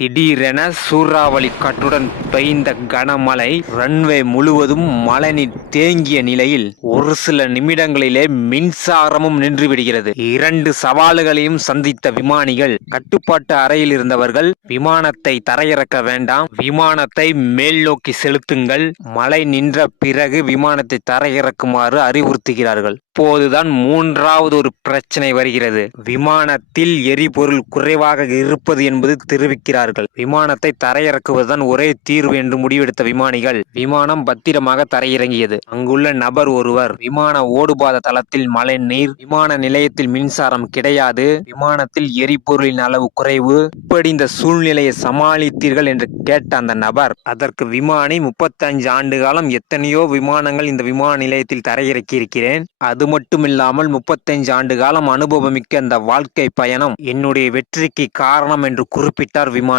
திடீரென சூறாவளி காற்றுடன் பெய்த கனமழை ரன்வே முழுவதும் மழைநீர் தேங்கிய நிலையில் ஒரு சில நிமிடங்களிலே மின்சாரமும் நின்றுவிடுகிறது. 2 சவால்களையும் சந்தித்த விமானிகள் கட்டுப்பாட்டு அறையில் இருந்தவர்கள் விமானத்தை தரையிறக்க வேண்டாம், விமானத்தை மேல் நோக்கி செலுத்துங்கள், மழை நின்ற பிறகு விமானத்தை தரையிறக்குமாறு அறிவுறுத்துகிறார்கள். அப்போதுதான் 3வது ஒரு பிரச்சனை வருகிறது. விமானத்தில் எரிபொருள் குறைவாக இருப்பது என்பது தெரிவிக்கிறார்கள். விமானத்தை தரையிறக்குவதுதான் ஒரே தீர்வு என்று முடிவெடுத்த விமானிகள் விமானம் பத்திரமாக தரையிறங்கியது. அங்குள்ள நபர் ஒருவர் விமான ஓடுபாத தளத்தில் மழை நீர், விமான நிலையத்தில் மின்சாரம் கிடையாது, விமானத்தில் எரிபொருளின் அளவு குறைவு, இப்படி இந்த சூழ்நிலையை சமாளித்தீர்கள் என்று கேட்ட அந்த நபர் அதற்கு விமானி 35 ஆண்டு காலம் எத்தனையோ விமானங்கள் இந்த விமான நிலையத்தில் தரையிறக்கி இருக்கிறேன், அது மட்டுமில்லாமல் 35 ஆண்டு காலம் அனுபவமிக்க அந்த வாழ்க்கை பயணம் என்னுடைய வெற்றிக்கு காரணம் என்று குறிப்பிட்டார் விமானி.